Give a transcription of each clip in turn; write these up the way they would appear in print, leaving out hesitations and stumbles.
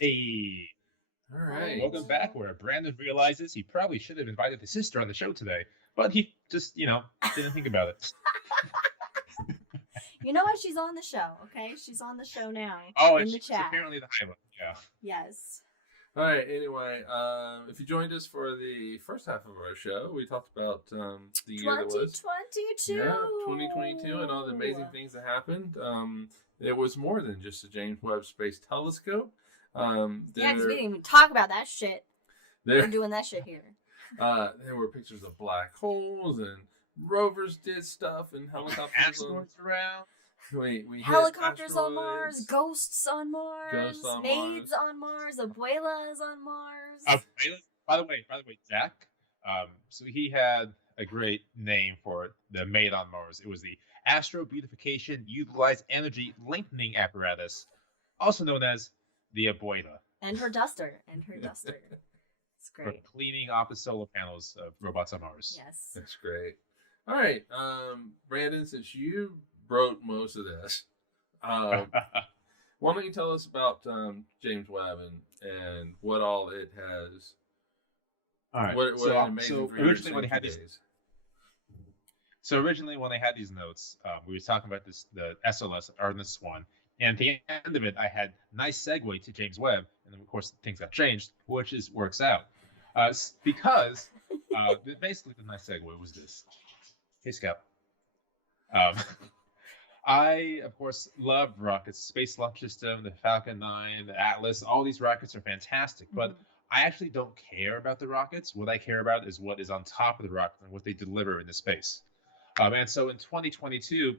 Hey, All right. welcome back. Where Brandon realizes he probably should have invited his sister on the show today, but he just, didn't think about it. You know what? She's on the show, okay? She's on the show now Oh, and in the she was chat. apparently the highlight. Yeah. Yes. All right. Anyway, if you joined us for the first half of our show, we talked about the year that was 2022. Yeah, 2022, and all the amazing things that happened. It was more than just the James Webb Space Telescope. Yeah, because we didn't even talk about that shit. We're doing that shit here. There were pictures of black holes, and rovers did stuff, and helicopters Asteroids around. We Helicopters on Mars, ghosts on Mars, maids Mars. on Mars, abuelas on Mars. By the way, Jack. So he had a great name for it, the maid on Mars. It was the Astro Beautification Utilized Energy Lengthening Apparatus, also known as the Abuela. And her duster. It's For great. cleaning off the solar panels of robots on Mars. Yes. That's great. All right, Brandon, since you wrote most of this, why don't you tell us about James Webb and what all it has? All right. What So originally when they had these notes, we were talking about the SLS Artemis 1, and at the end of it, I had nice segue to James Webb, and then of course things got changed, which works out. Because basically the nice segue was this. Hey, Scout. I, of course, love rockets, Space Launch System, the Falcon 9, the Atlas. All these rockets are fantastic, but I actually don't care about the rockets. What I care about is what is on top of the rocket and what they deliver into space. And so in 2022,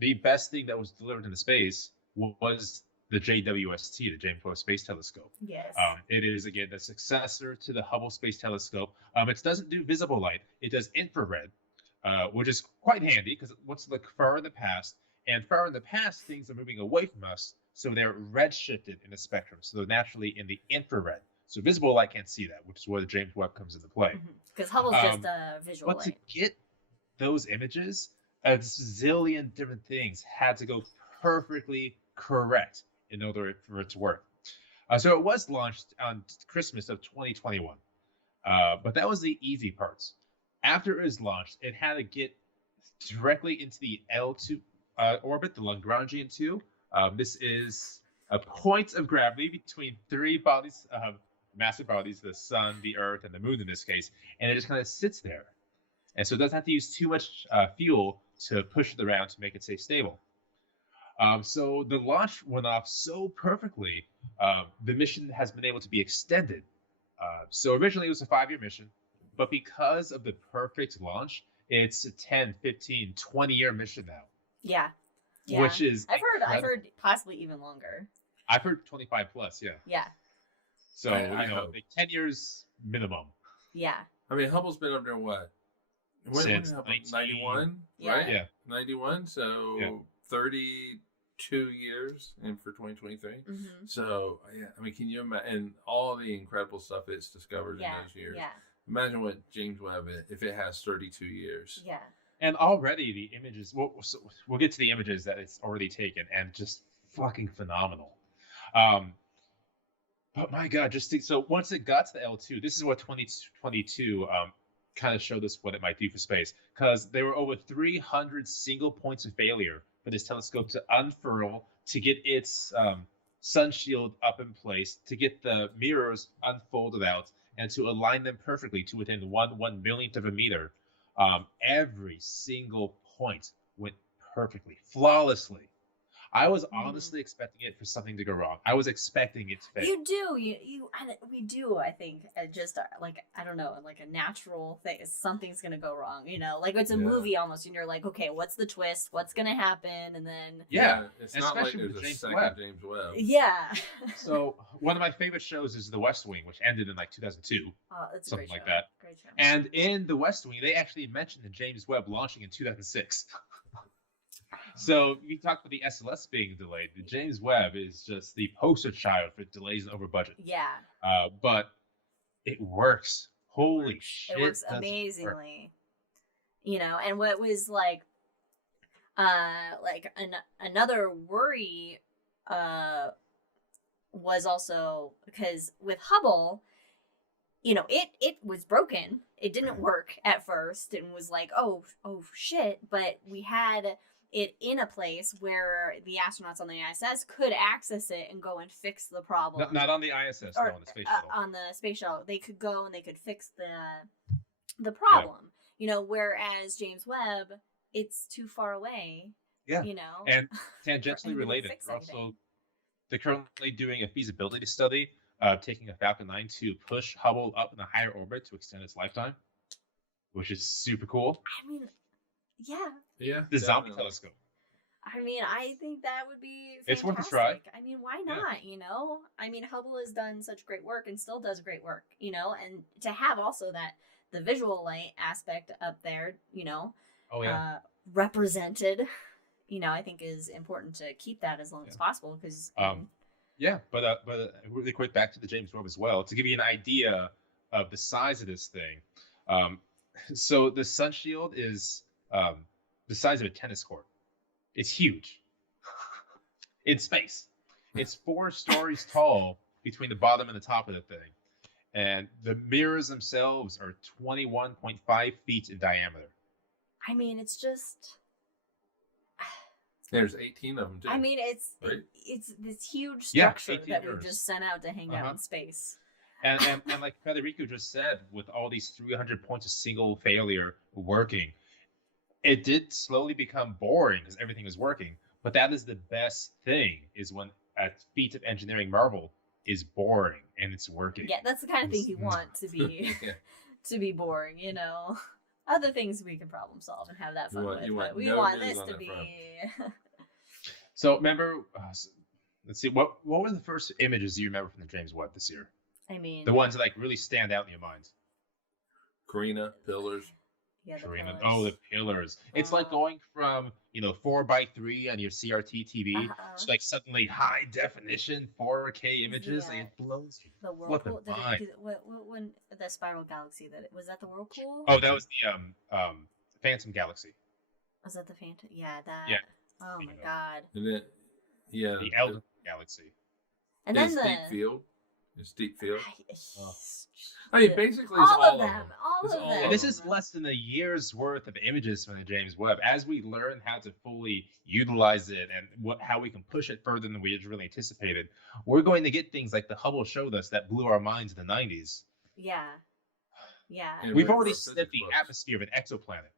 the best thing that was delivered into space was the JWST, the James Webb Space Telescope. Yes. It is, again, the successor to the Hubble Space Telescope. It doesn't do visible light. It does infrared, which is quite handy because it wants to look far in the past. And far in the past, things are moving away from us, so they're redshifted in the spectrum. So they're naturally in the infrared. So visible light can't see that, which is where the James Webb comes into play. Because Hubble's just a visual But light. to get those images, a zillion different things had to go perfectly correct in order for it to work. So it was launched on Christmas of 2021. But that was the easy parts. After it was launched, it had to get directly into the L2 orbit, the Lagrangian 2. This is a point of gravity between three bodies, massive bodies, the sun, the earth, and the moon in this case, and it just kind of sits there. And so it doesn't have to use too much fuel to push it around to make it stay stable. So the launch went off so perfectly, the mission has been able to be extended. So originally it was a 5-year mission, but because of the perfect launch, it's a 10, 15, 20-year mission now. Yeah. Which is I've heard possibly even longer. I've heard 25 plus, yeah. Yeah. So, like 10 years minimum. Yeah. I mean, Hubble's been up there what? Since 91, yeah. right? Yeah. 91, so 32 years in for 2023. So, yeah, I mean, can you imagine, and all the incredible stuff it's discovered in those years. Yeah. Imagine what James Webb, if it has 32 years. Yeah. And already the images, we'll get to the images that it's already taken, and just fucking phenomenal. But my God, so once it got to the L2, this is what 2022 kind of showed us what it might do for space, because there were over 300 single points of failure for this telescope to unfurl, to get its sun shield up in place, to get the mirrors unfolded out, and to align them perfectly to within 1/1,000,000th of a meter. Every single point went perfectly, flawlessly. I was honestly expecting it for something to go wrong. I was expecting it to fail. You do, we do. I think just like I don't know, like a natural thing. Something's gonna go wrong. Like it's a movie almost, and you're like, okay, what's the twist? What's gonna happen? And then it's not like there's a second James Webb. Yeah. So one of my favorite shows is The West Wing, which ended in like 2002. Oh, that's something a great like show. that. Great show. And in The West Wing, they actually mentioned the James Webb launching in 2006. So we talked about the SLS being delayed. The James Webb is just the poster child for delays and over budget. Yeah. But it works. Holy shit! It works amazingly. And what was like another worry was also because with Hubble, it was broken. It didn't work at first and was like, oh shit. But we had it in a place where the astronauts on the ISS could access it and go and fix the problem. Not on the ISS, or no, on the space shuttle. On the space shuttle, they could go and they could fix the problem. Whereas James Webb, it's too far away. Yeah. And tangentially related, they're currently doing a feasibility study taking a Falcon 9 to push Hubble up in a higher orbit to extend its lifetime, which is super cool. I mean, yeah. Yeah. The zombie telescope. I mean, I think that would be fantastic. It's worth a try. I mean, why not, I mean, Hubble has done such great work and still does great work, and to have also the visual light aspect up there, represented, I think is important to keep that as long as possible because... but really quick back to the James Webb as well, to give you an idea of the size of this thing. So the sun shield is the size of a tennis court. It's huge. In space. It's 4 stories tall between the bottom and the top of the thing. And the mirrors themselves are 21.5 feet in diameter. I mean, it's just... There's 18 of them, too. I mean, it's this huge structure that we just sent out to hang out in space. And like Federico just said, with all these 300 points of single failure working, it did slowly become boring because everything was working. But that is the best thing, is when a feat of engineering marvel is boring and it's working. Yeah, that's the kind of thing you want to be to be boring, Other things we can problem solve and have that fun with, but we want this to be... So remember, let's see, what were the first images you remember from the James Webb this year? I mean... The ones that really stand out in your mind. Carina, pillars. Yeah, the Carina. pillars. Oh, the pillars. It's like going from, 4:3 on your CRT TV to suddenly high definition 4K images. Yeah. It blows you. The whirlpool. When the spiral galaxy? Was that the whirlpool? Oh, that was the Phantom Galaxy. Was that the Phantom? Yeah, that. Yeah. Oh my god. And then, the Elder Galaxy. And then the deep field. It's deep field. Oh. I mean, basically, it's all of them. All of them. And this is less than a year's worth of images from the James Webb. As we learn how to fully utilize it and how we can push it further than we had really anticipated, we're going to get things like the Hubble showed us that blew our minds in the 90s. Yeah. Yeah. And We've already sniffed the atmosphere of an exoplanet.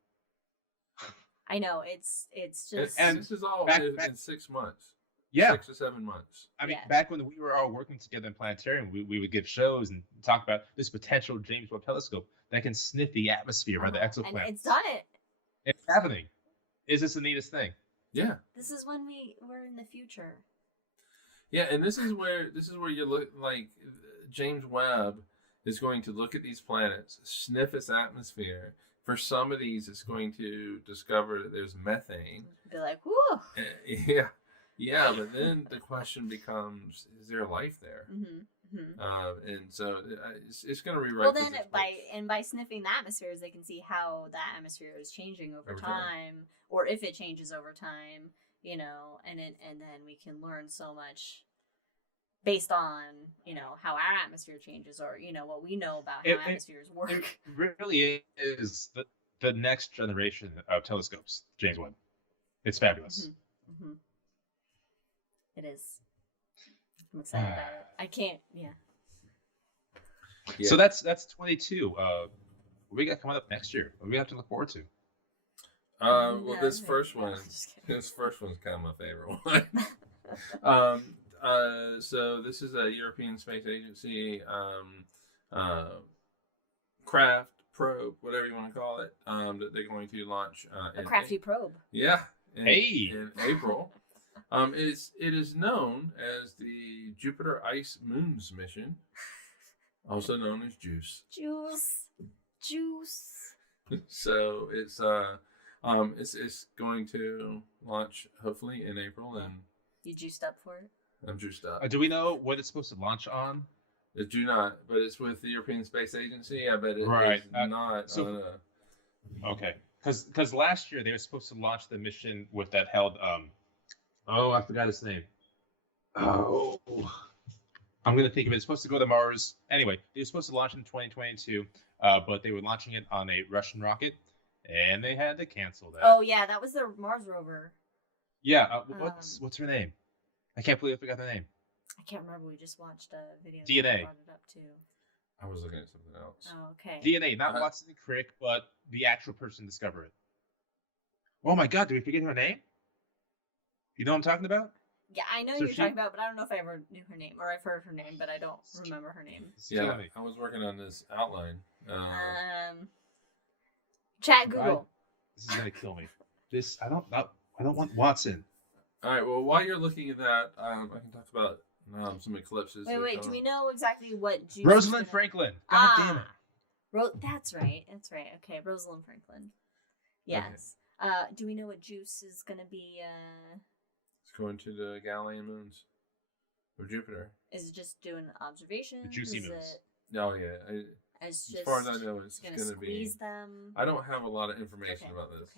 I know. It's just... And this is all in 6 months. Yeah. 6 or 7 months. I mean, back when we were all working together in Planetarium, we would give shows and talk about this potential James Webb telescope that can sniff the atmosphere by the exoplanets. And it's done it. It's happening. Is this the neatest thing? Yeah. This is when we're in the future. Yeah, and this is where you look like James Webb is going to look at these planets, sniff its atmosphere. For some of these, it's going to discover that there's methane. Be like, whoo. Yeah. Yeah, but then the question becomes: is there life there? Mm-hmm. Mm-hmm. And so it's going to rewrite. Well, then by sniffing the atmospheres, they can see how that atmosphere is changing over time, or if it changes over time, and then we can learn so much based on how our atmosphere changes, or what we know about how atmospheres work. It really is the next generation of telescopes, James Webb. It's fabulous. Mm-hmm. Mm-hmm. It is. I'm excited about it. I can't. Yeah. So that's 22. What we got coming up next year? What do we have to look forward to? Well, this first one's kind of my favorite one. So this is a European Space Agency craft probe, whatever you want to call it, that they're going to launch. A crafty probe. Yeah. In April. It is known as the Jupiter Ice Moons mission, also known as JWST. JWST. So it's going to launch hopefully in April, and you juiced up for it? I'm juiced up. Do we know what it's supposed to launch on? I do not, but it's with the European Space Agency. I bet it is not on a... Okay, because last year they were supposed to launch the mission with that held. I forgot his name. Oh, I'm gonna think of it. It's supposed to go to Mars. Anyway, they were supposed to launch in 2022, but they were launching it on a Russian rocket, and they had to cancel that. Oh yeah, that was the Mars rover. Yeah. What's her name? I can't believe I forgot the name. I can't remember. We just watched a video DNA. that brought it up too. I was looking at something else. Oh, okay. DNA, not Watson and Crick, but the actual person discovered it. Oh my God! Did we forget her name? You know what I'm talking about? Yeah, I know So you're talking about, but I don't know if I ever knew her name, or I've heard her name, but I don't remember her name. Yeah, I was working on this outline. Chat Google. This is gonna kill me. I don't want Watson. All right. Well, while you're looking at that, I can talk about some eclipses. Wait. Do we know exactly what juice? Rosalind Franklin. God damn it. That's right. Okay, Rosalind Franklin. Yes. Okay. Do we know what juice is gonna be? It's going to the Galilean moons of Jupiter. Is it just doing observations? The juicy moons. No, yeah. As far as I know, it's going to be. Them. I don't have a lot of information about this,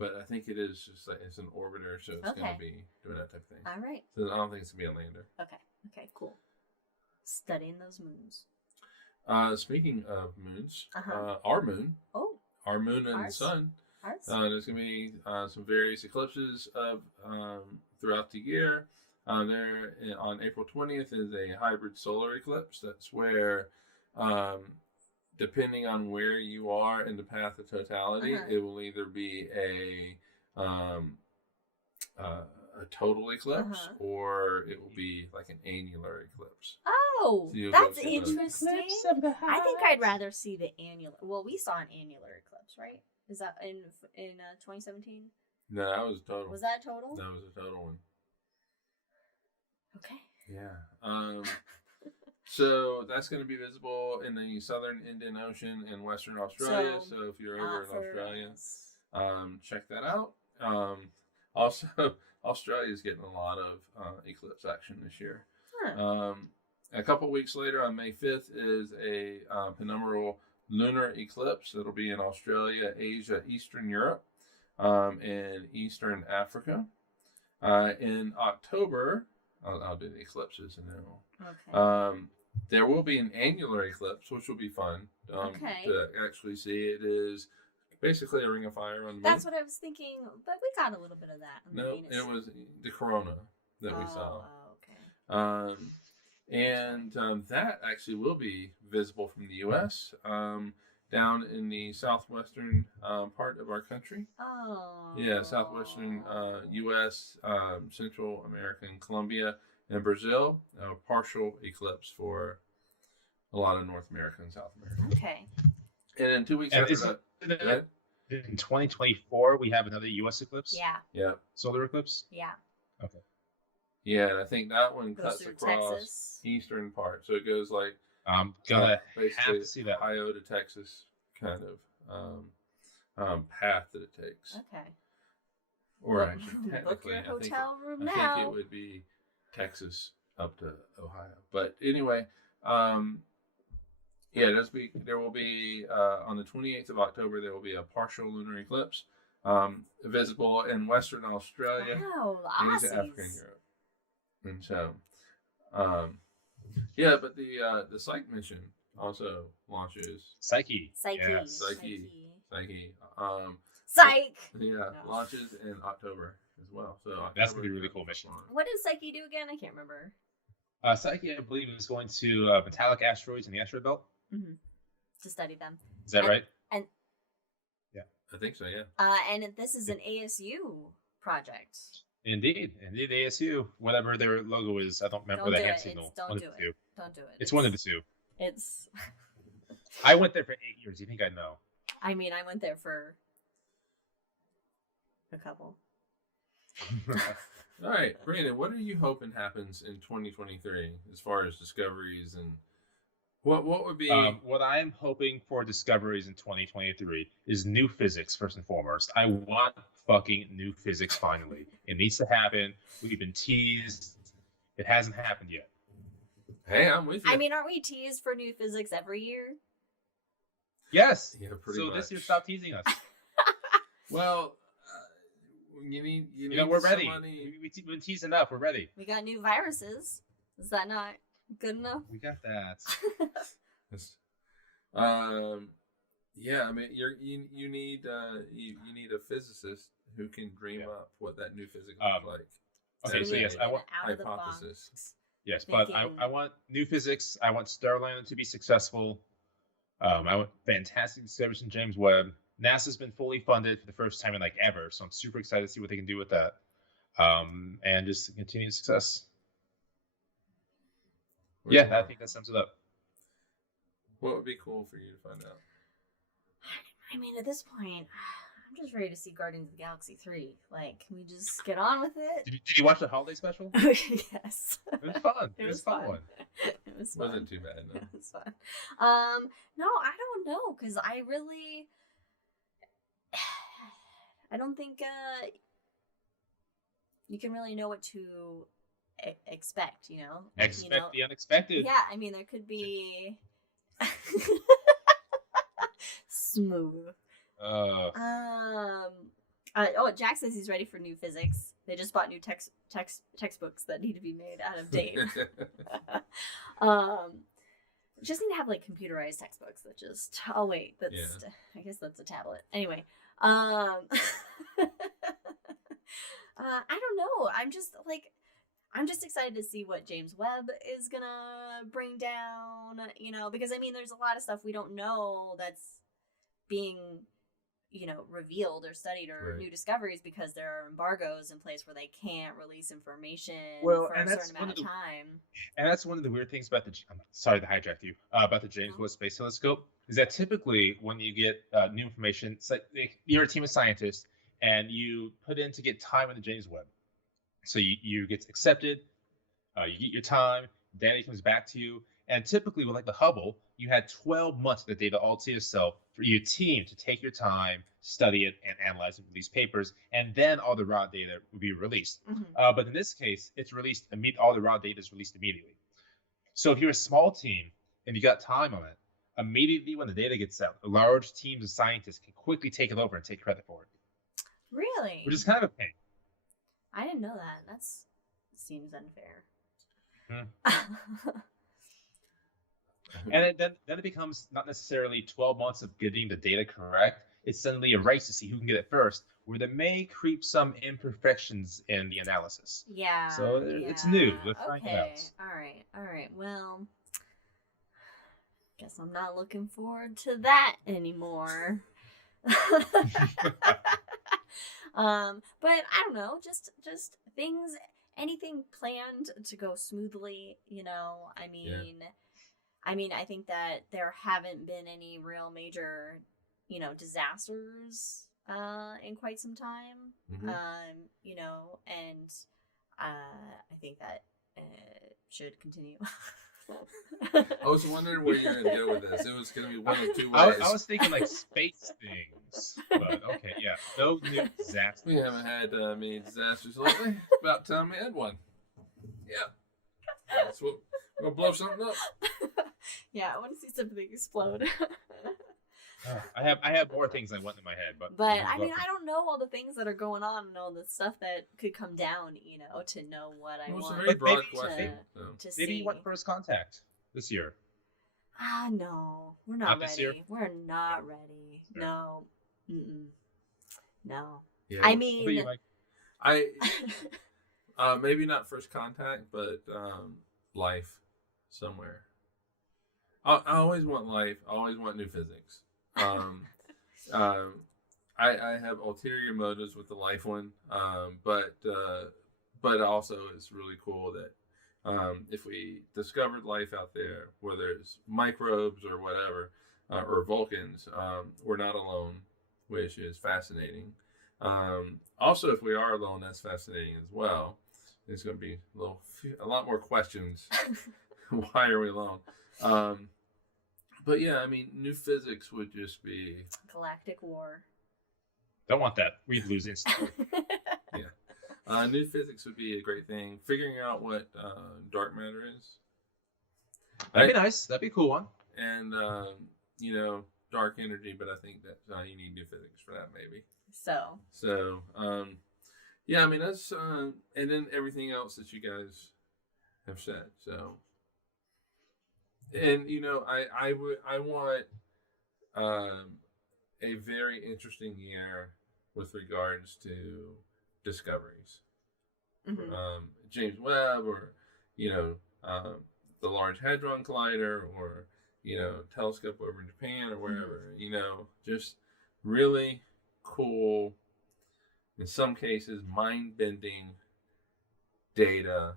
but I think it is just like it's an orbiter, so it's going to be doing that type of thing. All right. So I don't think it's going to be a lander. Okay, cool. Studying those moons. Speaking of moons, our moon. Oh. Our moon and the sun. There's going to be some various eclipses throughout the year. There on April 20th is a hybrid solar eclipse. That's where, depending on where you are in the path of totality, it will either be a total eclipse or it will be like an annular eclipse. Oh, so that's interesting. I think I'd rather see the annular. Well, we saw an annular eclipse, right? Is that in 2017? No, that was total. Was that total? That was a total one. Okay. Yeah. So that's going to be visible in the southern Indian Ocean and Western Australia. So if you're over in Australia, check that out. Also, Australia is getting a lot of eclipse action this year. A couple weeks later, on May 5th, is a penumbral lunar eclipse. It'll be in Australia, Asia, Eastern Europe, and Eastern Africa. In October, I'll do the eclipses and then there will be an annular eclipse, which will be fun to actually see. It is basically a ring of fire on the moon. That's what I was thinking, but we got a little bit of that. No, it was the corona that we saw. Oh, okay. And that actually will be visible from the U.S. Down in the southwestern part of our country. Oh. Yeah, southwestern U.S., Central America, and Colombia, and Brazil. A partial eclipse for a lot of North America and South America. Okay. And in 2 weeks after that... In 2024, we have another U.S. eclipse? Yeah. Solar eclipse? Yeah. Okay. Yeah, and I think that one cuts across Texas. eastern part. So it goes like... I'm gonna basically have to see that. Ohio to Texas kind of path that it takes. Okay. Or actually, book your technically, hotel room I now. think it would be Texas up to Ohio. But anyway, there will be on the 28th of October there will be a partial lunar eclipse visible in Western Australia, Asia, Africa, and Europe. And so, but the Psyche mission also launches. Psyche. Yeah, Psyche. Psych. Launches in October as well. So that's gonna be a really cool mission. What does Psyche do again? I can't remember. Psyche, I believe, is going to metallic asteroids in the asteroid belt. Mm-hmm. To study them. Is that right? And yeah, I think so. Yeah. And this is an ASU project. Indeed, ASU, whatever their logo is, I don't remember the hand signal. Don't do it. It's one of the two. It's. I went there for 8 years. You think I know? I mean, I went there for a couple. All right, Brandon, what are you hoping happens in 2023 as far as discoveries and what would be? What I am hoping for discoveries in 2023 is new physics first and foremost. I want fucking new physics finally. It needs to happen. We've been teased. It hasn't happened yet. Hey, I'm with you. I mean, aren't we teased for new physics every year? Yes. Yeah, pretty much. So this year, stop teasing us. Well, You need we're ready. somebody... We've been teasing up. We're ready. We got new viruses. Is that not good enough? We got that. Yeah, I mean, you need a physicist who can dream up what that new physics looks like. Okay, so yes, I want hypothesis. Yes, but I want new physics. I want Starliner to be successful. I want fantastic discoveries in James Webb. NASA's been fully funded for the first time in like ever, so I'm super excited to see what they can do with that. And just continued success. Yeah, I think that sums it up. What would be cool for you to find out? I mean, at this point, I'm just ready to see Guardians of the Galaxy 3. Like, can we just get on with it? Did you watch the holiday special? Yes. It was fun. It was a fun one. It was fun. Wasn't too bad, no. It was fun. No, I don't know, because I don't think you can really know what to expect, you know? Expect the unexpected. Yeah, I mean, there could be... Smooth. Jack says he's ready for new physics. They just bought new textbooks that need to be made out of date. Just need to have like computerized textbooks that just. Oh wait, that's. Yeah. I guess that's a tablet. Anyway, I don't know. I'm just excited to see what James Webb is gonna bring down. You know, because I mean, there's a lot of stuff we don't know that's being, you know, revealed or studied or new discoveries because there are embargoes in place where they can't release information for a certain amount of time. And that's one of the weird things about I'm sorry to hijack you, about the James Webb Space Telescope, is that typically when you get new information, it's like you're a team of scientists and you put in to get time in the James Webb. So you get accepted, you get your time, data comes back to you, and typically with like the Hubble, you had 12 months of the data all to yourself for your team to take your time, study it, and analyze it, release papers, and then all the raw data will be released. Mm-hmm. But in this case, it's released all the raw data is released immediately. So if you're a small team and you got time on it, immediately when the data gets out, large teams of scientists can quickly take it over and take credit for it. Really? Which is kind of a pain. I didn't know that. That seems unfair. Mm-hmm. And then it becomes not necessarily 12 months of getting the data correct. It's suddenly a race to see who can get it first, where there may creep some imperfections in the analysis. Yeah. So it's new. Let's find out. All right. Well, guess I'm not looking forward to that anymore. But I don't know. Just things. Anything planned to go smoothly. You know. I mean, I think that there haven't been any real major, you know, disasters in quite some time. Mm-hmm. You know, and I think that should continue. I was wondering where you're going to go with this. It was going to be one of two ways. I was thinking like space things, but okay, yeah, no new disasters. We haven't had many disasters lately. About time we had one. Yeah, that's what. We'll blow something up. Yeah, I want to see something explode. I have more things I want in my head, but I mean, I don't know all the things that are going on and all the stuff that could come down, you know, to know what I want. It's a very broad question. To maybe see. you want First Contact this year. No, we're not ready. This year? We're not ready. Sure. No, no. Yeah. I mean, maybe not First Contact, but life somewhere. I always want life. I always want new physics. I have ulterior motives with the life one, but also it's really cool that if we discovered life out there, whether it's microbes or whatever, or Vulcans, we're not alone, which is fascinating. Also, if we are alone, that's fascinating as well. There's going to be a lot more questions. Why are we alone? But yeah, I mean, new physics would just be galactic war. Don't want that. We'd lose instantly. Yeah. New physics would be a great thing. Figuring out what dark matter is. That'd be nice. That'd be a cool one. And, you know, dark energy, but I think that you need new physics for that, maybe. So, Yeah, I mean that's and then everything else that you guys have said. So, and I want a very interesting year with regards to discoveries. Mm-hmm. James Webb, or the Large Hadron Collider, or telescope over in Japan or wherever. Just really cool, in some cases mind-bending data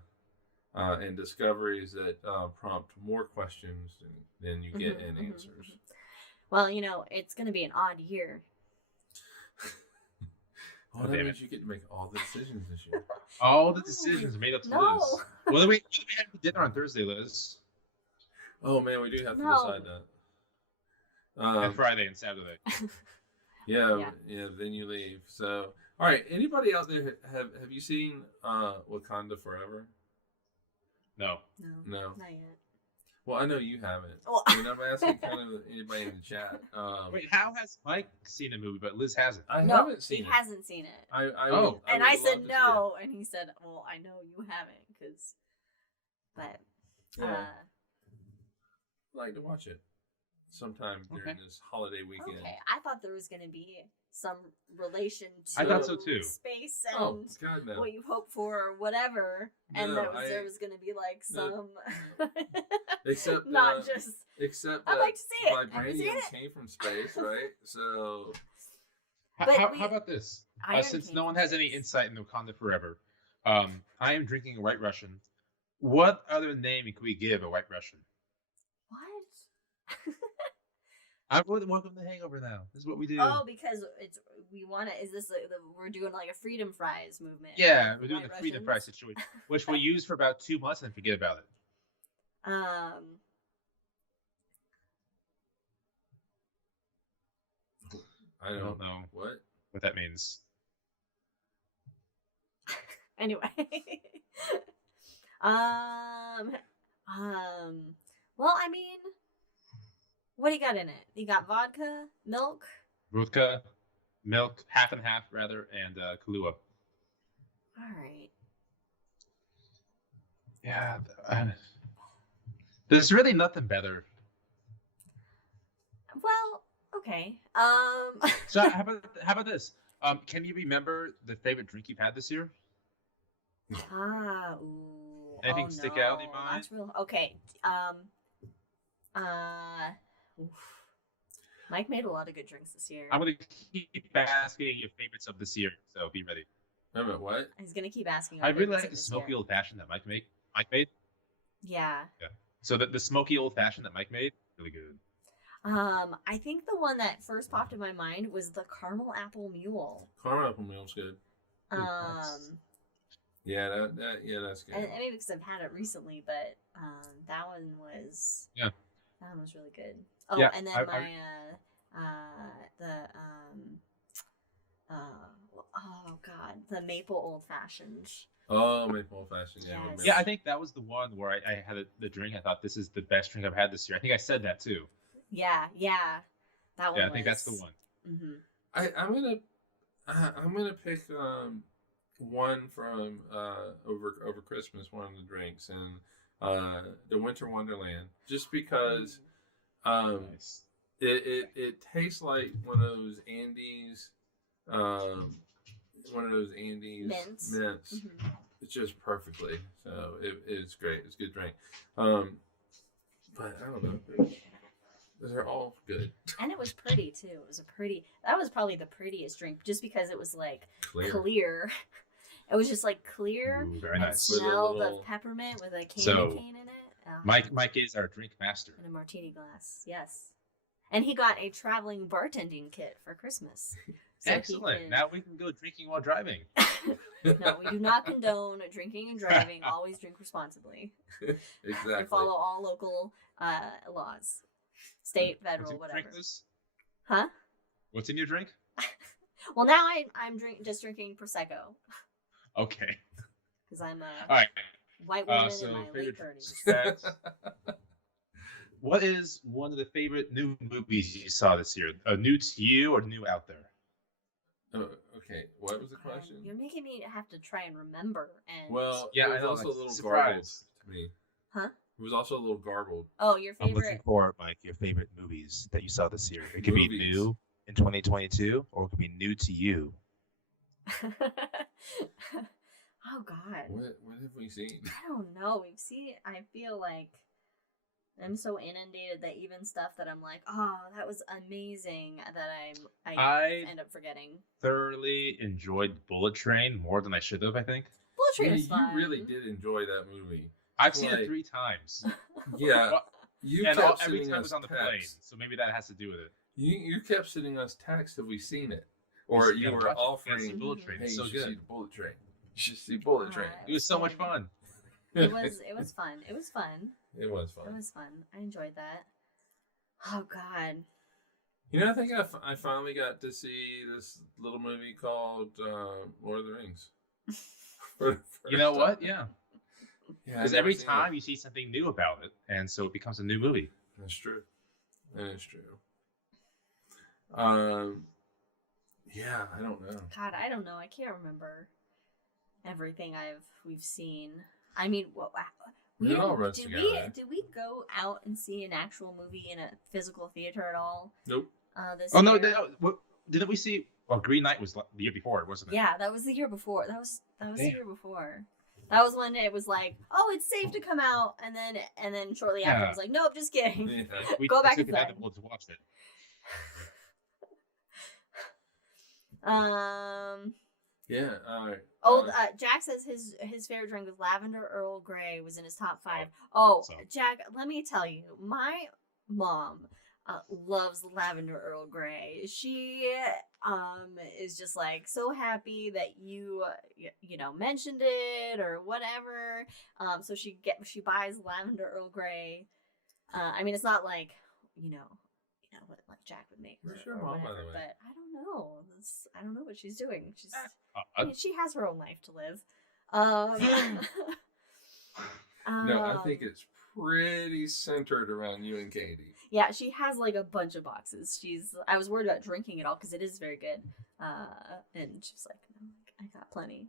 and discoveries that prompt more questions than you get in answers. Well, it's going to be an odd year. That means you get to make all the decisions this year. All the decisions are made up to Liz. Well, then we have dinner on Thursday, Liz. Oh man, we do have to decide that. And Friday and Saturday. Yeah. Then you leave. So, all right. Anybody out there have you seen Wakanda Forever? No, not yet. Well, I know you haven't. I mean, I'm asking kind of anybody in the chat. Wait, how has Mike seen a movie, but Liz hasn't? I haven't seen it. He hasn't seen it. I said no, and he said, "Well, I know you haven't, but I'd like to watch it sometime during this holiday weekend." Okay, I thought there was going to be some relation to I thought so too. Space and what you hope for or whatever, and there was going to be like some except not just except I'd like to see it. Vibranium came from space, right? So how about this? Since no one has any insight in Wakanda Forever, I am drinking a White Russian. What other name can we give a White Russian? What? I'm more than welcome to Hangover now. This is what we do. Oh, because is this we're doing like a Freedom Fries movement? Yeah, we're doing the Freedom Fries situation, which we'll use for about 2 months and forget about it. I don't know what that means. Anyway. Well, I mean, what do you got in it? You got vodka, milk? Vodka, milk, half and half, rather, and Kahlua. All right. Yeah. There's really nothing better. Well, okay. So how about this? Can you remember the favorite drink you've had this year? Anything stick out in your mind? That's real. Okay. Mike made a lot of good drinks this year. I'm gonna keep asking your favorites of this year, so be ready. Remember what? He's gonna keep asking. I really like the smoky old fashioned that Mike made. Yeah. So the smoky old fashioned that Mike made, really good. I think the one that first popped in my mind was the caramel apple mule. Caramel apple mule's good. Yeah, that's good. And maybe because I've had it recently, but that one was really good. Oh, yeah, and then the maple old fashioned. Oh, maple old fashioned. Yeah. Yes. Yeah, I think that was the one where I had the drink. I thought this is the best drink I've had this year. I think I said that too. Yeah. That one. Yeah, I think that's the one. Mm-hmm. I'm gonna pick one from over Christmas, one of the drinks, and the Winter Wonderland, just because Nice. it tastes like one of those Andes mints. Mm-hmm. It's just perfectly. So it's great. It's a good drink. But I don't know. They're all good. And it was pretty too. That was probably the prettiest drink, just because it was like clear. It was just like clear. Ooh, very nice. Smelled of peppermint with a candy cane in it. Mike is our drink master. In a martini glass, yes. And he got a traveling bartending kit for Christmas. So excellent. Now we can go drinking while driving. No, we do not condone drinking and driving. Always drink responsibly. Exactly. And follow all local laws. State, federal, whatever. Huh? What's in your drink? Well, now I'm just drinking Prosecco. Okay. Because I'm a all right. white woman in my late 30s. What is one of the favorite new movies you saw this year? New to you or new out there? Okay, what was the question? You're making me have to try and remember. And Well, Yeah, it I was know, also like, a little garbled surprise. to me. Huh? It was also a little garbled. Oh, your I'm looking favorite. for like your favorite movies that you saw this year. It could be Movies. new in 2022, or it could be new to you. Oh God. What have we seen? I don't know. We've seen. I feel like I'm so inundated that even stuff that I'm like, oh, that was amazing, that I end up forgetting. Thoroughly enjoyed Bullet Train more than I should have, I think. Bullet Train Yeah, is fun. you really did enjoy that movie. I've seen it 3 times. Yeah. Well, You and kept every sending time it us was on the text. plane, so maybe that has to do with it. You kept sending us text. Have we seen it? Or We you gotta were watch it. offering, We gotta see Bullet Train. hey, It's you so should see good. the Bullet Train. You should see Bullet Train. It was so much fun. It was fun. It was fun. It was fun. It was fun. I enjoyed that. Oh God. You know, I think I finally got to see this little movie called Lord of the Rings. You know what? Yeah. Yeah, Because every time you see something new about it, and so it becomes a new movie. That's true. That is true. Yeah, I don't know. God, I don't know. I can't remember everything we've seen. I mean, It all runs together. Did we go out and see an actual movie in a physical theater at all? Nope. This Oh, year? no. Didn't we see... Well, Green Knight was the year before, wasn't it? Yeah, that was the year before. That was the year before. That was when it was like, oh, it's safe to come out, and then shortly after it was like, nope, just kidding. Yeah. We Go back took inside. it to watch it. Yeah, all right. Jack says his favorite drink was lavender Earl Grey was in his top 5. Oh, So. Jack, let me tell you, my mom loves lavender Earl Grey. She is just like so happy that you mentioned it or whatever. So she buys lavender Earl Grey. I mean, it's not like what like Jack would make. Where's or your mom, by whatever, the way? but I don't know. I don't know what she's doing. She's I- she has her own life to live. No, I think it's pretty centered around you and Katie. Yeah, she has like a bunch of boxes. I was worried about drinking it all because it is very good. And she's like, no, I got plenty.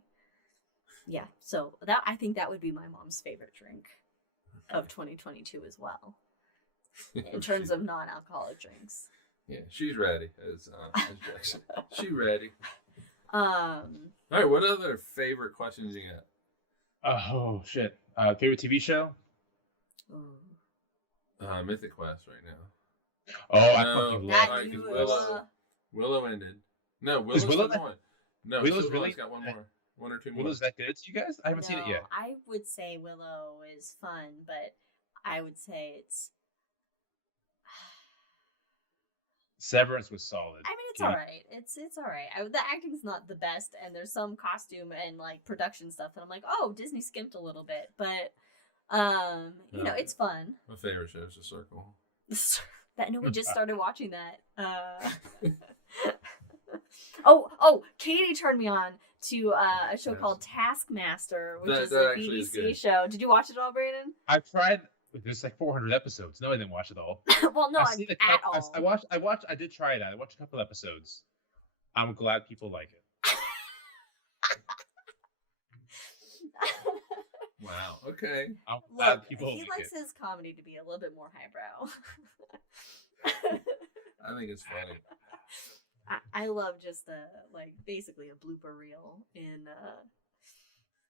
Yeah, so I think that would be my mom's favorite drink of 2022 as well, in terms of non-alcoholic drinks. Yeah, she's ready, as Jackson. She ready. Um. All right, what other favorite questions you got? Oh, shit. Favorite TV show? Mythic Quest right now. Oh, I No, fucking That love Alright, you, 'cause Willow ended. No, Willow's Willow still going. No, Willow's Willow's really- got one or two more. Willow's that good to you guys? I haven't seen it yet. I would say Willow is fun, but I would say it's. Severance was solid. I mean, it's Yeah. all right. It's all right. The acting's not the best, and there's some costume and like production stuff that I'm like, oh, Disney skimped a little bit, but it's fun. My favorite show is The Circle. We just started watching that. Oh, Katie turned me on to a show called Taskmaster, which is a actually is BBC good. show. Did you watch it all, Brayden? I've tried. There's like 400 episodes. No, I didn't watch it all. Well, no, I've seen at all. I did try it out. I watched a couple episodes. I'm glad people like it. Wow. Okay. I'm glad Look, people he like likes it. his comedy to be a little bit more highbrow. I think it's funny. I love just basically a blooper reel in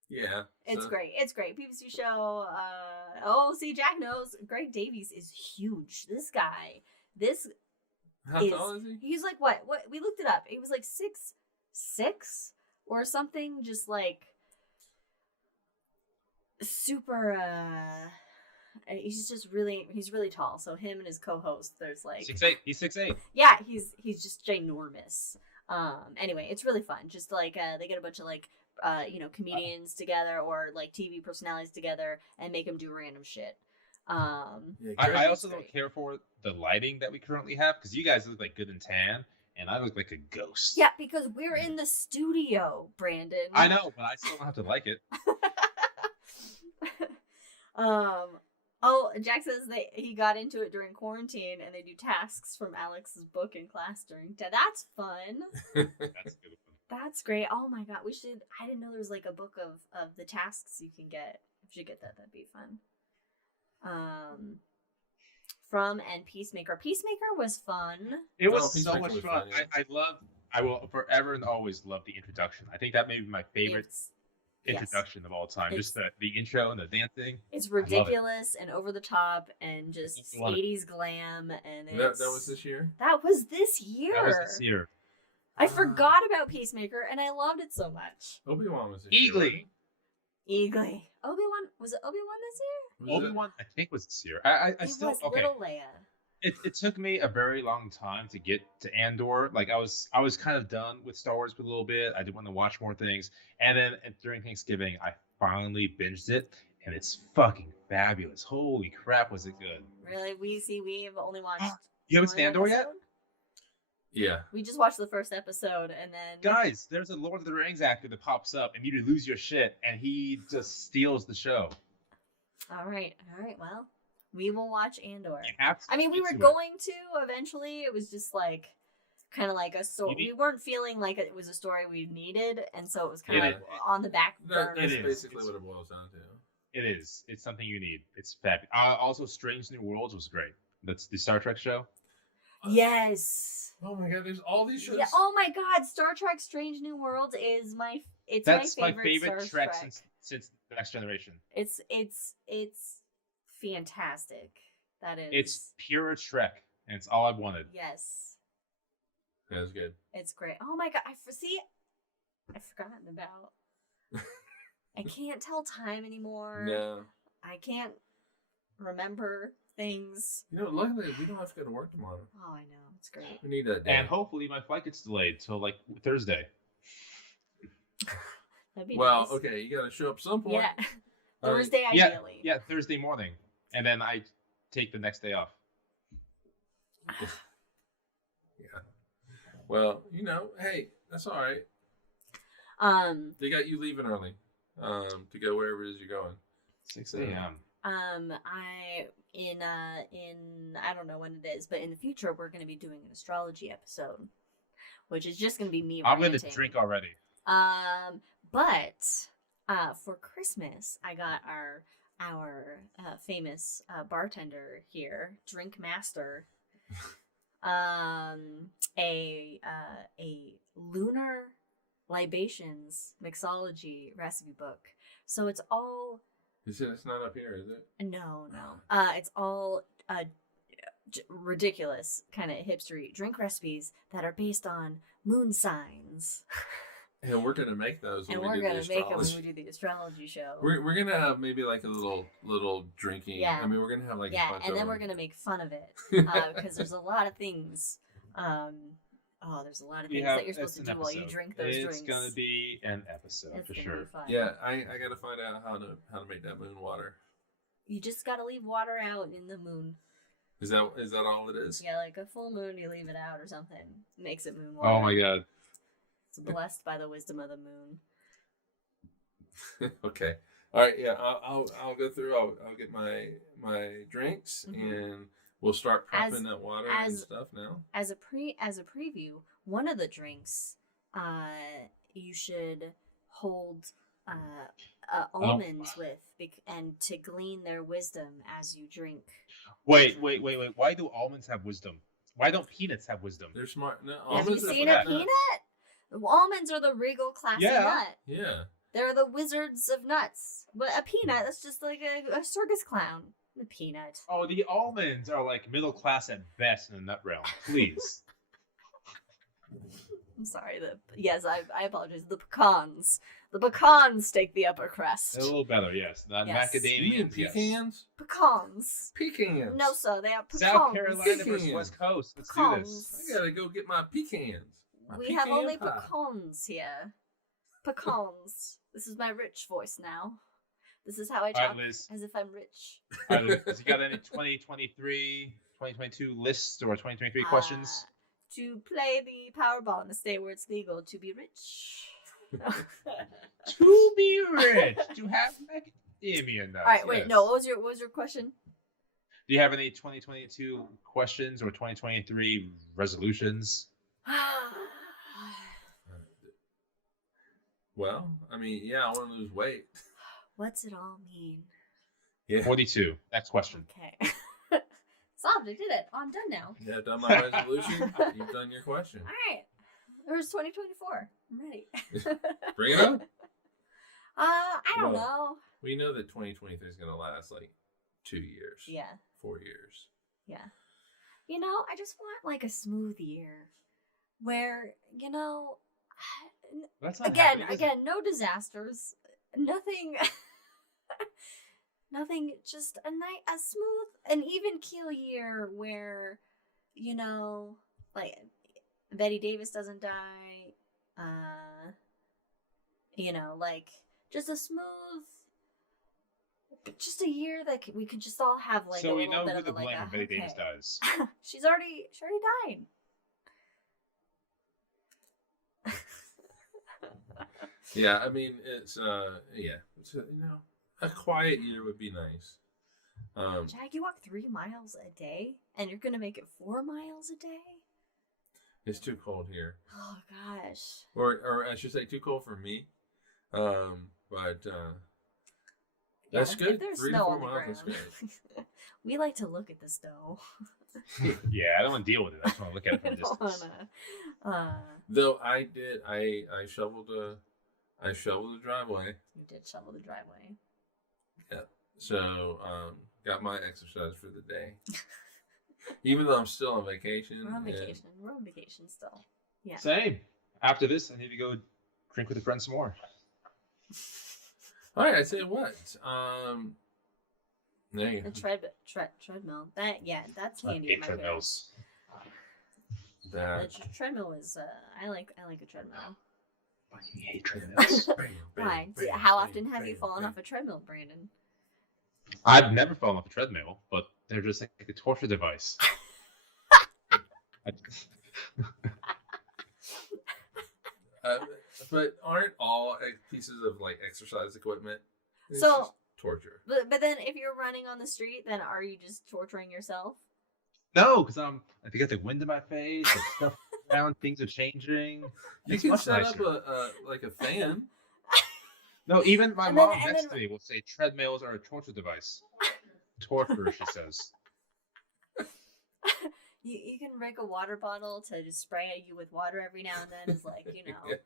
Yeah. it's so- great. It's great. BBC show. See, Jack knows Greg Davies is huge. This guy. How tall is he? He's like what? We looked it up. He was like 6'6" or something, just like super he's really tall. So him and his co-host, there's like 6'8". He's 6'8". yeah, he's just ginormous. Anyway, it's really fun. Just like they get a bunch of like comedians together or like TV personalities together and make them do random shit. Yeah, I also great. don't care for the lighting that we currently have because you guys look like good and tan, and I look like a ghost. Yeah, because we're in the studio, Brandon. I know, but I still don't have to like it. Jack says he got into it during quarantine and they do tasks from Alex's book in class during that's fun. That's a good one. That's great. Oh my god, we should. I didn't know there was like a book of the tasks you can get. If you get that, that'd be fun. From and Peacemaker. Peacemaker was fun. It was so Peacemaker much was fun. fun, yeah. I will forever and always love the introduction. I think that may be my favorite introduction of all time. Just the intro and the dancing. It's ridiculous and over the top and just 80s glam. And that was this year? That was this year. That was this year. I forgot about Peacemaker and I loved it so much. Obi-Wan was this year. Obi-Wan. Was it Obi-Wan this year? Obi-Wan, I think, was this year. I still was okay. Little Leia. It took me a very long time to get to Andor. Like I was kind of done with Star Wars for a little bit. I did want to watch more things, and then during Thanksgiving, I finally binged it, and it's fucking fabulous. Holy crap, was it good? Really? We've only watched. You haven't seen Andor yet? Yeah. We just watched the first episode, and then guys, there's a Lord of the Rings actor that pops up, and you lose your shit, and he just steals the show. All right. Well, we will watch Andor. You have to I mean, we were going to eventually. It was just like kind of like a story. We weren't feeling like it was a story we needed, and so it was kind of like on the back burner. That's basically what it boils down to. It is. It's something you need. It's fabulous. Also, Strange New Worlds was great. That's the Star Trek show. Yes. Oh my god, there's all these shows. Yeah. Oh my god, Star Trek: Strange New Worlds is my favorite Trek since the Next Generation. It's fantastic. That is. It's pure Trek, and it's all I wanted. Yes. That's good. It's great. Oh my god, I've forgotten about. I can't tell time anymore. No. I can't remember things. You know, luckily we don't have to go to work tomorrow. Oh, I know. It's great. We need that day. And hopefully my flight gets delayed till like Thursday. That'd be well, nice. okay, you gotta show up some point. Yeah. Thursday, ideally. Yeah, Thursday morning. And then I take the next day off. Yeah. Well, hey, that's all right. They got you leaving early. To go wherever it is you're going. 6 a.m. I don't know when it is, but in the future we're going to be doing an astrology episode, which is just going to be me I'm ranting. going to drink already. But for Christmas, I got our famous bartender here, Drink Master, a lunar libations mixology recipe book. So it's all. You said it's not up here, is it? No. It's all ridiculous, kind of hipstery drink recipes that are based on moon signs. And we're gonna make those. And we're gonna make them when we do the astrology show. We're gonna have maybe like a little drinking. Yeah. I mean, we're gonna have like a bunch and then we're gonna make fun of it because there's a lot of things. There's a lot of things that you're supposed to do while you drink those drinks. It's gonna be an episode for sure. Yeah, I gotta find out how to make that moon water. You just gotta leave water out in the moon. Is that all it is? Yeah, like a full moon, you leave it out or something. Makes it moon water. Oh my god. It's blessed by the wisdom of the moon. Okay. All right. Yeah. I'll go through. I'll get my drinks and we'll start prepping that water and stuff now. As a preview, one of the drinks, you should hold almonds with and to glean their wisdom as you drink. Wait. Why do almonds have wisdom? Why don't peanuts have wisdom? They're smart. No, have you seen a peanut? Almonds are the regal classy nut. Yeah. They're the wizards of nuts. But a peanut, that's just like a circus clown. The peanut. Oh, the almonds are like middle class at best in the nut realm. Please. I'm sorry. I apologize. The pecans. The pecans take the upper crust. A little better, yes. Macadamians. You mean pecans? Pecans. Pecans. No, sir. They are pecans. South Carolina versus West Coast. Let's do this. I gotta go get my pecans. We have only pecans here. Pecans. This is my rich voice now. This is how I talk as if I'm rich. Liz, you got any 2023, 2022 lists or 2023 questions? To play the Powerball in the state where it's legal to be rich. To be rich. To have macadamia nuts. All right, wait, no. What was your question? Do you have any 2022 questions or 2023 resolutions? Well, I mean, yeah, I want to lose weight. What's it all mean? Yeah. 42. Next question. Okay. Solved. I did it. Oh, I'm done now. Yeah, I've done my resolution. You've done your question. All right. It was 2024. I'm ready. Bring it up. I don't know. We know that 2023 is going to last like 2 years. Yeah. 4 years. Yeah. You know, I just want like a smooth year where, you know, That's not again, happening, is it? no disasters, nothing, nothing, just a smooth, an even keel year where, you know, like Betty Davis doesn't die, you know, like just a smooth, just a year that we could just all have like So a we little know bit who of the a, like blame a, of Betty Davis okay. does. She already died. Yeah, I mean, it's it's a quiet year would be nice. Jack, you walk 3 miles a day, and you're gonna make it 4 miles a day? It's too cold here, Oh gosh. or I should say, too cold for me. But that's if good. there's 3 to snow 4 on the miles. That's ground. good. We like to look at the snow. Yeah, I don't want to deal with it. I just want to look at it from a I don't distance. wanna, Though I shoveled the driveway. you did shovel the driveway. So got my exercise for the day. Even though I'm still on vacation. We're on and- vacation. We're on vacation still. Yeah. Same. After this, I need to go drink with a friend some more. All right, I tell you what. There you The go. treadmill. That's I handy. hate in my treadmills. That. The treadmill is. I like a treadmill. I hate treadmills. Why? How often have you fallen off a treadmill, Brandon? I've never fallen off a treadmill, but they're just like a torture device. But aren't all pieces of like exercise equipment? It's So- just torture. But then if you're running on the street, then are you just torturing yourself? No, because I think I got the wind in my face, the stuff around, things are changing. You It's can much set nicer. up a fan. No, even my And then- mom and next then- to me will say treadmills are a torture device. Torture, she says. You can rig a water bottle to just spray at you with water every now and then. Is like, you know.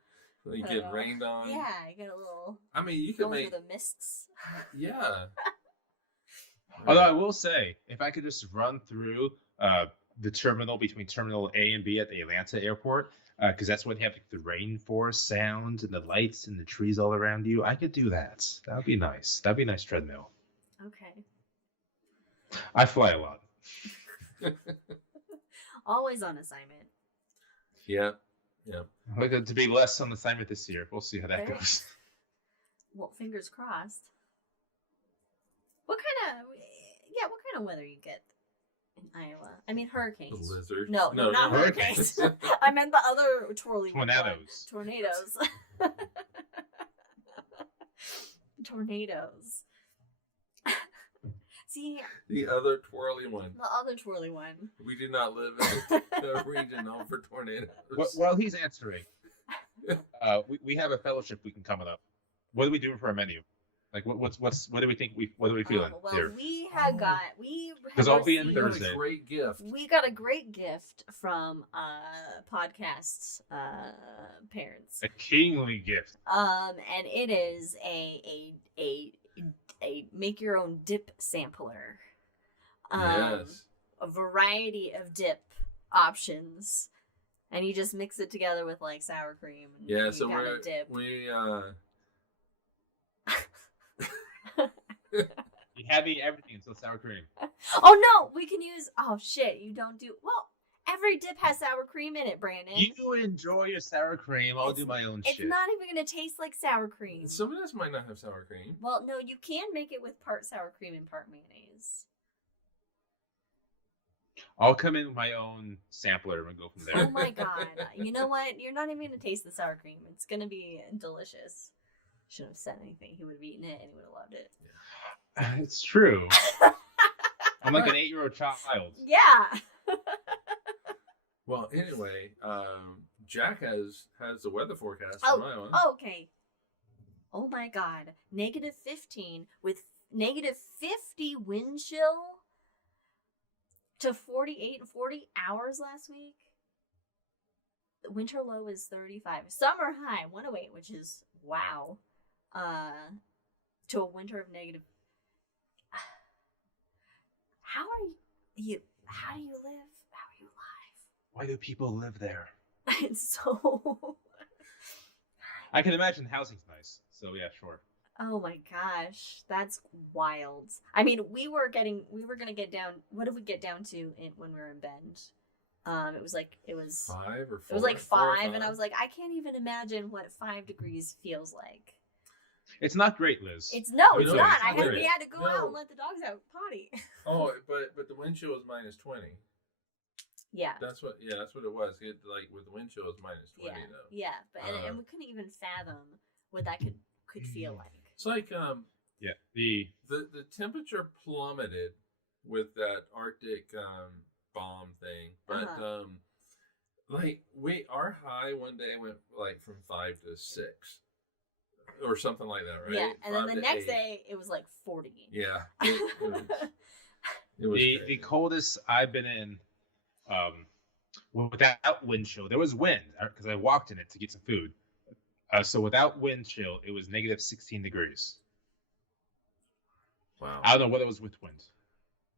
You get rained on. Yeah, you get a little. I mean, you could Going make. through the mists. Yeah. Although I will say, if I could just run through the terminal between Terminal A and B at the Atlanta airport, because that's where they have like, the rainforest sound and the lights and the trees all around you, I could do that. That would be nice. That'd be a nice treadmill. Okay. I fly a lot. Always on assignment. Yeah. I'm looking to be less on assignment this year. We'll see how that Okay. goes. Well, fingers crossed. What kind of weather you get in Iowa? I mean, hurricanes. Lizards. No, not hurricanes. I meant the other twirly one. Tornadoes. Tornadoes. Tornadoes. See, The other twirly one. the other twirly one. We do not live in a region known for tornadoes. While he's answering, we have a fellowship week coming up. What are we doing for our menu? Like, what do we think what are we feeling Well, here? we had got Because I'll be in We got Thursday. a great gift. We got a great gift from podcast's parents. A kingly gift. And it is a make your own dip sampler. Yes. A variety of dip options. And you just mix it together with like sour cream and Yeah, you so got a dip. You have me everything until sour cream. Oh no, we can use shit, you don't do every dip has sour cream in it, Brandon. You enjoy your sour cream. I'll do my own It's shit. not even gonna taste like sour cream. Some of this might not have sour cream. Well, no, you can make it with part sour cream and part mayonnaise. I'll come in with my own sampler and go from there. Oh my god. You know what? You're not even gonna taste the sour cream. It's gonna be delicious. Shouldn't have said anything. He would have eaten it and he would have loved it. It's true. I'm like an 8-year-old child. Yeah. Well, anyway, Jack has the weather forecast Oh, from Iowa. Okay. Oh my god. -15 with -50 wind chill to 48 and 40 hours last week. The winter low is 35. Summer high 108, which is wow. To a winter of negative. How do you live? How are you alive? Why do people live there? It's so. I can imagine housing's nice. So yeah, sure. Oh my gosh, that's wild. I mean, we were gonna get down. What did we get down to when we were in Bend? It was 5 or 4. It was like 4 or 5, and I was like, I can't even imagine what 5 degrees feels like. It's not great, Liz. It's No, not. it's not We had to go No. out and let the dogs out potty. Oh, but the wind chill was -20. Yeah. That's what it was. Like with the wind chill, it was -20 Yeah. though. Yeah, but and we couldn't even fathom what that could feel like. It's like Yeah. the temperature plummeted with that Arctic bomb thing, but like our high one day went like from 5 to 6 or something like that, right? Yeah, and then 5 the to next 8. day it was like 40. Yeah, it was The crazy. coldest I've been in, without wind chill. There was wind because I walked in it to get some food. So without wind chill, it was -16 degrees. Wow. I don't know what it was with wind.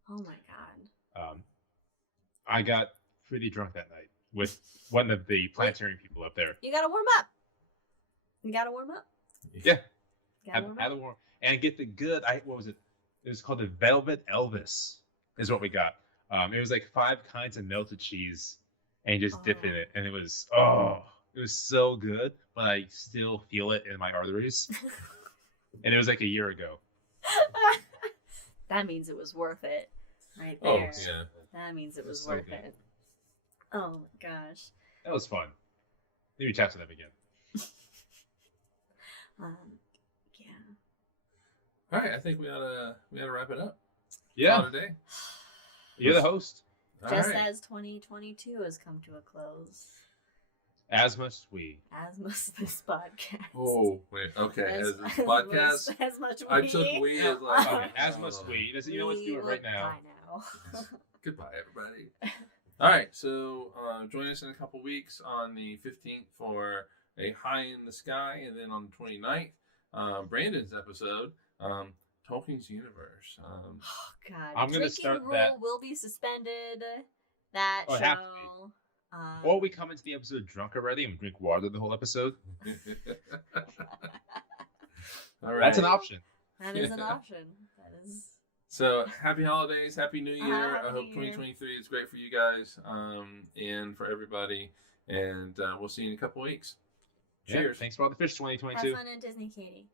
Oh my god. I got pretty drunk that night with one of the planetarium people up there. You gotta warm up. Yeah. You gotta warm Have up. a warm and get the good. What was it? It was called the Velvet Elvis. Is what we got. It was like 5 kinds of melted cheese, and you just dip in it, and it was so good. But I still feel it in my arteries, and it was like a year ago. That means it was worth it, right Oh there. yeah. That means it was So worth good. it. Oh my gosh. That was fun. Maybe chat to them again. Yeah. All right, I think we ought to wrap it up. Yeah, Call it a day. you're the host. All Just right. as 2022 has come to a close, As must we. as must this podcast. Oh wait, okay. As this podcast, as much we. I took we as like Okay, as must we. You know, let's do it right now. I know. Goodbye, everybody. All right, so join us in a couple weeks on the 15th for a high in the sky, and then on the 29th, Brandon's episode, Tolkien's Universe. Oh God! I'm gonna Drinking start rule that- will be suspended. That Oh, it has to be. show. Or we come into the episode drunk already and drink water the whole episode. All right. That's an option. That is an option. That is. So happy holidays, happy New Year. Happy I hope New Year. 2023 is great for you guys, and for everybody. And we'll see you in a couple weeks. Yeah, Cheers. thanks for all the fish, Have 2022. fun in Disney, Katie.